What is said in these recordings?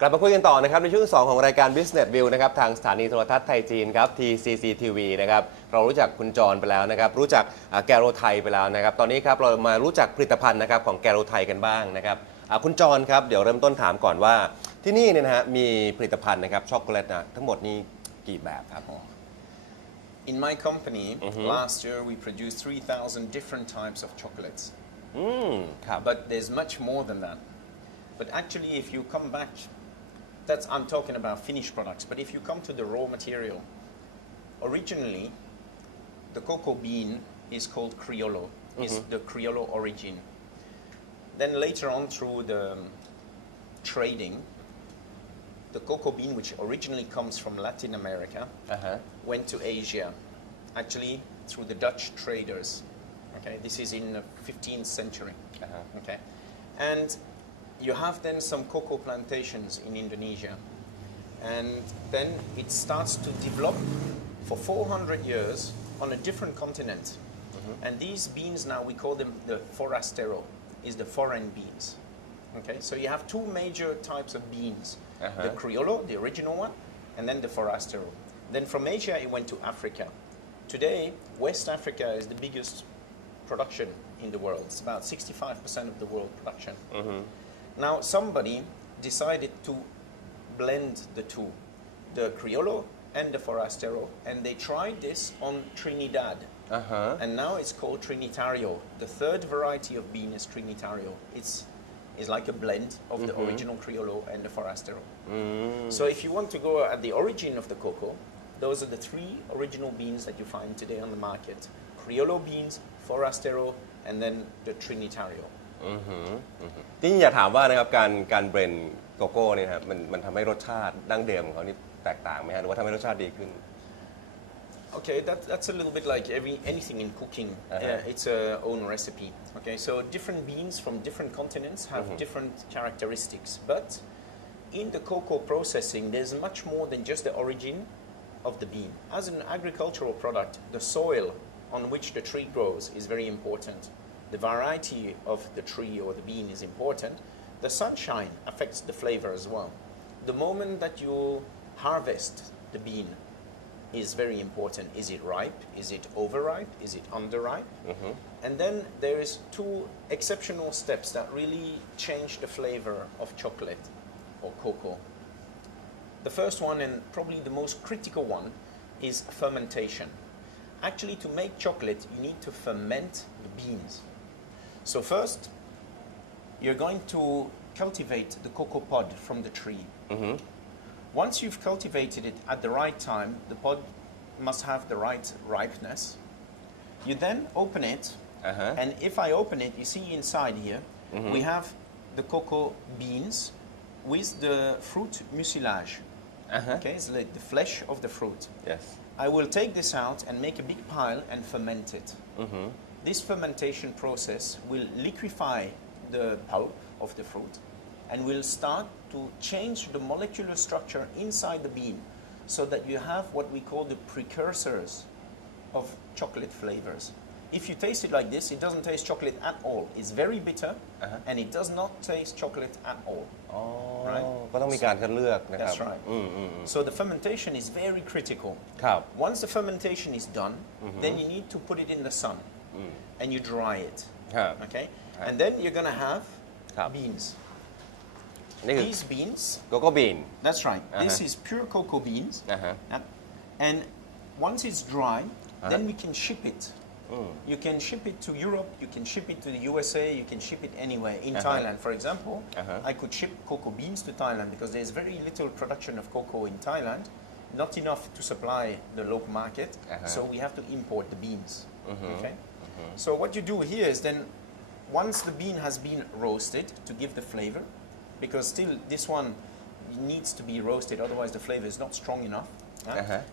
กลับมาคุยกันต่อนะครับในช่วงที่2ของรายการ Business View นะครับทางสถานีโทรทัศน์ไทยจีนครับ TCCTV นะครับเรารู้จักคุณจรไปแล้วนะครับรู้จักแกโรไทยไปแล้วนะครับตอนนี้ครับเรามารู้จักผลิตภัณฑ์นะครับของแกโรไทยกันบ้างนะครับคุณจรครับเดี๋ยวเริ่มต้นถามก่อนว่าที่นี่เนี่ยนะฮะมีผลิตภัณฑ์นะครับช็อกโกแลตนะทั้งหมดนี้กี่แบบครับ In my company, last year we produced 3,000 different types of chocolates. ครับ But there's much more than that. But actually, if you come back, I'm talking about finished products. But if you come to the raw material, originally, the cocoa bean is called Criollo. Is the Criollo origin. Then later on, through the trading, the cocoa bean, which originally comes from Latin America, went to Asia, actually through the Dutch traders. Okay, this is in the 15th century. Okay, and you have then some cocoa plantations in Indonesia, and then it starts to develop for 400 years on a different continent. And these beans now we call them the forastero, is the foreign beans. Okay, so you have two major types of beans. The Criollo, the original one, and then the Forastero. Then from Asia it went to Africa. Today, West Africa is the biggest production in the world. It's about 65% of the world production. Now somebody decided to blend the two, the Criollo and the Forastero, and they tried this on Trinidad. And now it's called Trinitario. The third variety of bean is Trinitario. It's like a blend of the original Criollo and the Forastero. So if you want to go at the origin of the cocoa, those are the three original beans that you find today on the market. Criollo beans, Forastero, and then the Trinitario. ที่อยากถามว่านะครับการเบรนด์โกโก้เนี่ยครับมันทำให้รสชาติดั้งเดิมของเขานี่แตกต่างไหมฮะหรือว่าทำให้รสชาติดีขึ้น Okay, that's a little bit like anything in cooking. It's a own recipe. Okay, so different beans from different continents have different characteristics. But in the cocoa processing, there's much more than just the origin of the bean. As an agricultural product, the soil on which the tree grows is very important. The variety of the tree or the bean is important. The sunshine affects the flavor as well. The moment that you harvest the bean is very important. Is it ripe? Is it overripe? Is it underripe? And then there is two exceptional steps that really change the flavor of chocolate or cocoa. The first one, and probably the most critical one, is fermentation. Actually, to make chocolate, you need to ferment the beans. So first, you're going to cultivate the cocoa pod from the tree. Once you've cultivated it at the right time, the pod must have the right ripeness. You then open it, and if I open it, you see inside here, we have the cocoa beans with the fruit mucilage. Okay, it's like the flesh of the fruit. Yes. I will take this out and make a big pile and ferment it. This fermentation process will liquefy the pulp of the fruit and will start to change the molecular structure inside the bean so that you have what we call the precursors of chocolate flavors. If you taste it like this, it doesn't taste chocolate at all. It's very bitter and it does not taste chocolate at all. Right? ก็ต้องมีการคัดเลือกนะครับ That's right. So the fermentation is very critical. ครับ Once the fermentation is done, then you need to put it in the sun and you dry it. ครับ Okay? And then you're going to have ครับ beans. นี่คือ These beans, โกโก้บีน that's right. This is pure cocoa beans. And once it's dry, then we can ship it. You can ship it to Europe, you can ship it to the USA, you can ship it anywhere. In Thailand, for example, I could ship cocoa beans to Thailand because there's very little production of cocoa in Thailand, not enough to supply the local market, so we have to import the beans. Okay? So what you do here is then, once the bean has been roasted to give the flavor, because still this one needs to be roasted, otherwise the flavor is not strong enough.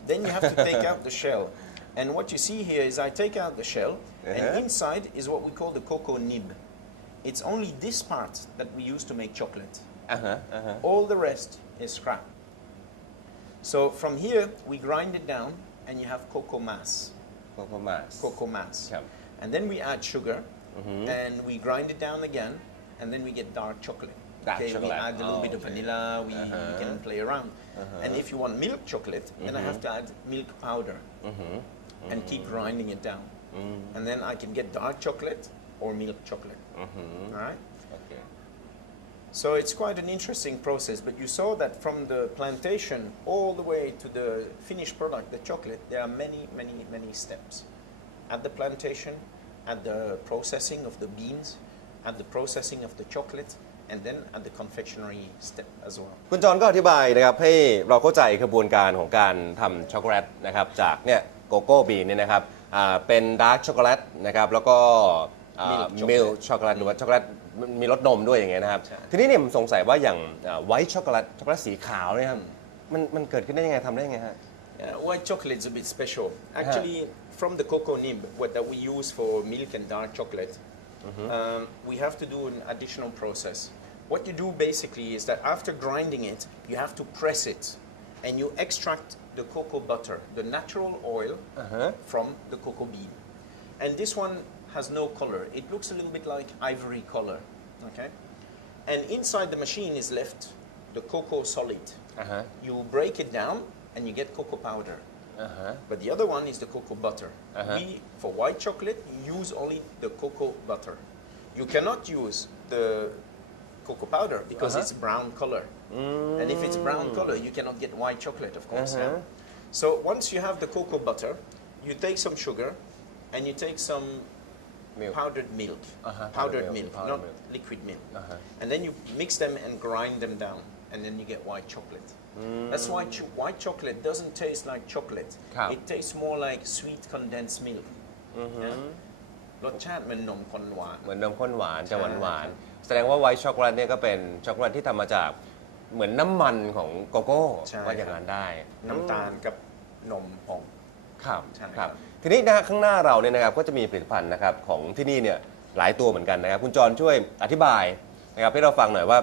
Then you have to take out the shell. And what you see here is I take out the shell, and inside is what we call the cocoa nib. It's only this part that we use to make chocolate. All the rest is scrap. So from here, we grind it down, and you have cocoa mass. Cocoa mass. And then we add sugar, and we grind it down again, and then we get dark chocolate. Dark Okay, we chocolate. add a little Oh, bit of okay. vanilla, we can play around. And if you want milk chocolate, then I have to add milk powder and keep grinding it down. And then I can get dark chocolate or milk chocolate. All right? Okay. So it's quite an interesting process, but you saw that from the plantation all the way to the finished product, the chocolate, there are many, many, many steps. At the plantation, at the processing of the beans, at the processing of the chocolate, and then at the confectionery step as well. คุณจอห์นก็อธิบายนะครับให้เราเข้าใจกระบวนการของการทำช็อกโกแลตนะครับจากเนี่ยโกโก้บีนเนี่ยนะครับเป็นดาร์กช็อกโกแลตนะครับแล้วก็มิลช็อกโกแลตหรือว่าช็อกโกแลตมีรสนมด้วยอย่างเงี้ยนะครับทีนี้เนี่ยผมสงสัยว่าอย่างไวท์ช็อกโกแลตช็อกโกแลตสีขาวเนี่ยครับมันเกิดขึ้นได้ยังไงทำได้ยังไงฮะ White chocolate is a bit special. Actually, from the cocoa nib, what that we use for milk and dark chocolate, we have to do an additional process. What you do basically is that after grinding it, you have to press it, and you extract the cocoa butter, the natural oil from the cocoa bean. And this one has no color. It looks a little bit like ivory color, okay? And inside the machine is left the cocoa solid. You break it down, and you get cocoa powder. But the other one is the cocoa butter. We, for white chocolate, you use only the cocoa butter. You cannot use the cocoa powder because it's brown color. And if it's brown color, you cannot get white chocolate, of course. Yeah? So once you have the cocoa butter, you take some sugar and you take some powdered milk, powdered milk, not liquid milk. And then you mix them and grind them down, and then you get white chocolate. That's why white chocolate doesn't taste like chocolate. It tastes more like sweet condensed milk. รสชาติเหมือนนมข้นหวาน เหมือนนมข้นหวานจะหวานๆแสดงว่าไวท์ช็อกโกแลตเนี่ยก็เป็นช็อกโกแลตที่ทำมาจากเหมือนน้ำมันของโกโก้ว่าอย่างนั้นได้ น้ำตาลกับนมผง ครับ ใช่ ค ครั รับบ ทีนี้นะข้างหน้าเราเนี่ยนะครับก็จะมีผลิตภัณฑ์นะครับของที่นี่เนี่ยหลายตัวเหมือนกันนะครับคุณจรช่วยอธิบายนะครับให้เราฟังหน่อยว่า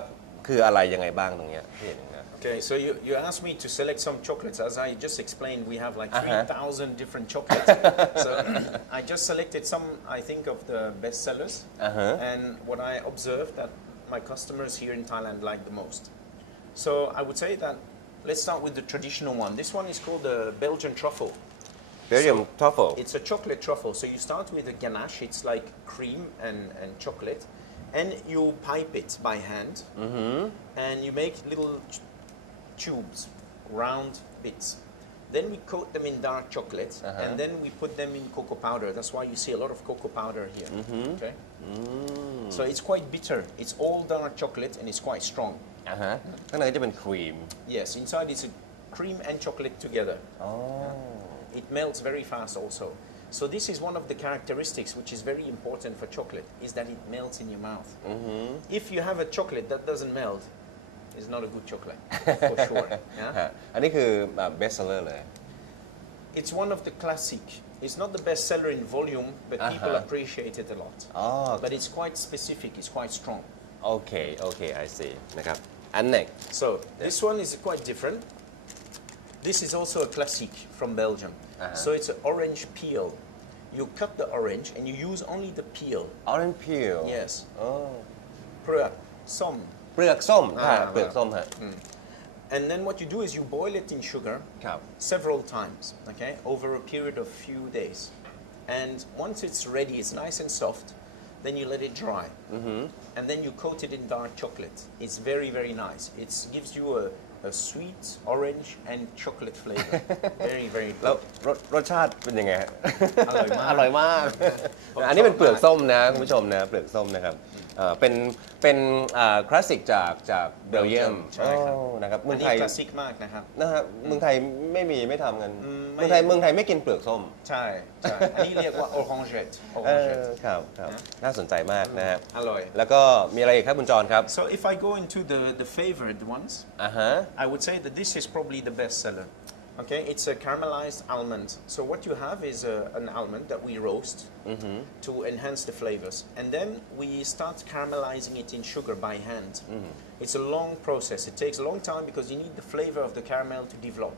คืออะไรยังไงบ้างตรงเนี้ยที่เห็นนะ Okay, so you asked me to select some chocolates. As I just explained, we have like 3,000 different chocolates. So I just selected some, I think, of the best sellers. And what I observed that my customers here in Thailand like the most. So I would say that let's start with the traditional one. This one is called the Belgian truffle. Belgian truffle. It's a chocolate truffle. So you start with a ganache. It's like cream and chocolate. And you pipe it by hand. And you make little tubes, round bits. Then we coat them in dark chocolate, and then we put them in cocoa powder. That's why you see a lot of cocoa powder here. Okay. So it's quite bitter. It's all dark chocolate, and it's quite strong. ข้างในจะเป็นครีม Yes, inside is a cream and chocolate together. It melts very fast also. So this is one of the characteristics which is very important for chocolate, is that it melts in your mouth. If you have a chocolate that doesn't melt, it's not a good chocolate, for sure. Yeah? อันนี้คือ best seller เลย It's one of the classic. It's not the best seller in volume, but people appreciate it a lot. But it's quite specific, it's quite strong. โอเคโอเค I see นะครับอัน next So this one is quite different. This is also a classic from Belgium. So it's an orange peel. You cut the orange and you use only the peel. orange peel Yes. อ๋อ เปลือกส้ม เปลือกส้มเปลือกส้มฮะ And then what you do is you boil it in sugar ครับ several times, okay, over a period of few days. And once it's ready, it's nice and soft, then you let it dry. And then you coat it in dark chocolate. It's very, very nice. It gives you a sweet orange and chocolate flavor. Very, very แล้ว good. รสชาติเป็นยังไงฮะ อร่อยมาก อร่อยมาก อันนี้เป็นเปลือกส้มนะคุณผู้ชมนะเปลือกส้มนะครับเป็นคลาสสิกจากเบลเยียม ใช่ครับ นะครับ อั เมื น อง นี้ ไทย คลาสสิกมากนะครับ นะฮะเมืองไทยไม่ทำกัน ไม่ เมืองไทยไม่กินเปลือกส้ม ใช่ใช่อันนี้เรียกว่า orangette ครับน่าสนใจมากนะฮะ อร่อย แล้วก็มีอะไรอีกครับคุณจรครับ So if I go into the favored ones, I would say that this is probably the best seller. Okay, it's a caramelized almond. So what you have is an almond that we roast to enhance the flavors. And then we start caramelizing it in sugar by hand. It's a long process. It takes a long time because you need the flavor of the caramel to develop.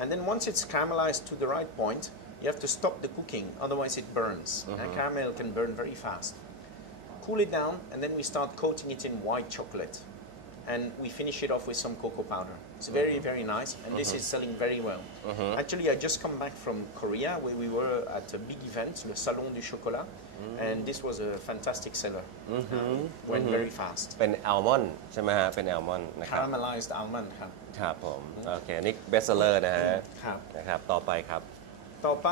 And then once it's caramelized to the right point, you have to stop the cooking, otherwise it burns. And caramel can burn very fast. cool it down, and then we start coating it in white chocolate. And we finish it off with some cocoa powder. It's very, very nice, and this is selling very well. Actually, I just come back from Korea, where we were at a big event, le Salon du Chocolat, and this was a fantastic seller. Went very fast. เป็นอัลมอนด์ใช่ไหมฮะเป็นอัลมอนด์นะครับ Caramelized almond ครับ ครับผมโอเคนี่เบสเซอร์นะฮะ ครับ นะครับต่อไปครับ ต่อไป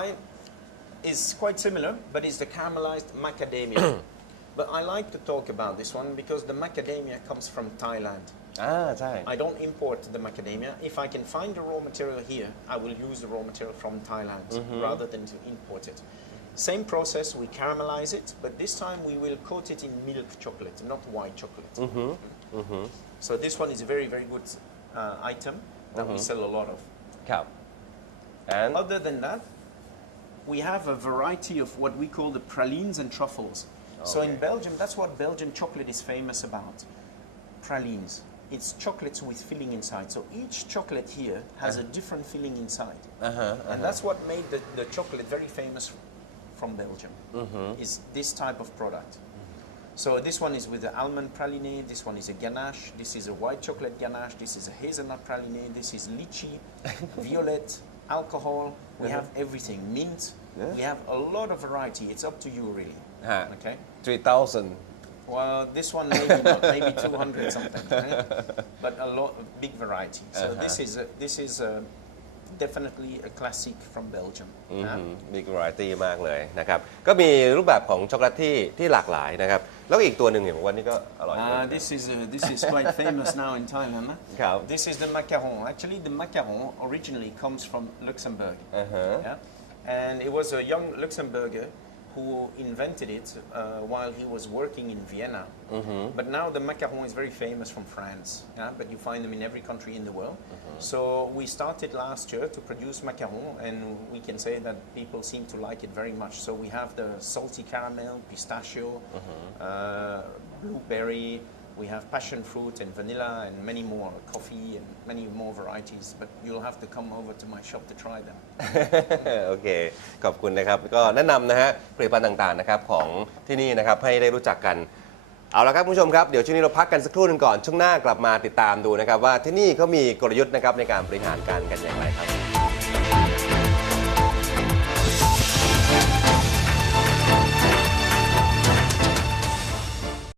is quite similar, but it's the caramelized macadamia. But I like to talk about this one because the macadamia comes from Thailand. ใช่ I don't import the macadamia. If I can find the raw material here, I will use the raw material from Thailand rather than to import it. Same process, we caramelize it, but this time we will coat it in milk chocolate, not white chocolate. So this one is a very, very good item that we sell a lot of. ครับ and Other than that, we have a variety of what we call the pralines and truffles. So in Belgium, that's what Belgian chocolate is famous about. Pralines. It's chocolates with filling inside. So each chocolate here has a different filling inside. And that's what made the chocolate very famous from Belgium, is this type of product. So this one is with the almond praline, this one is a ganache, this is a white chocolate ganache, this is a hazelnut praline, this is lychee, violet, alcohol, we have everything, mint, we have a lot of variety. It's up to you really. ฮะ Okay. 3,000 Well, this one maybe not, maybe 200 something, right? But a lot, a big variety. So this is definitely a classic from Belgium. มีวาไรตี้มากเลยนะครับก็มีรูปแบบของช็อกโกแลตที่หลากหลายนะครับแล้วอีกตัวหนึ่งเห็นบอกว่านี่ก็อร่อย This is quite famous now in Thailand. Huh? ครับ This is the macaron. Actually, the macaron originally comes from Luxembourg. Yeah? And it was a young Luxembourger who invented it while he was working in Vienna. But now the macaron is very famous from France, yeah? But you find them in every country in the world. So we started last year to produce macaron, and we can say that people seem to like it very much. So we have the salty caramel, pistachio, blueberry, we have passion fruit and vanilla and many more, coffee and many more varieties. But you'll have to come over to my shop to try them. โอเคขอบคุณนะครับก็แนะนำนะฮะผลิตภัณฑ์ต่างๆนะครับของที่นี่นะครับให้ได้รู้จักกันเอาละครับคุณผู้ชมครับเดี๋ยวช่วงนี้เราพักกันสักครู่หนึงก่อนช่วงหน้ากลับมาติดตามดูนะครับว่าที่นี่เขามีกลยุทธ์นะครับในการบริหารการกันอย่างไรครับ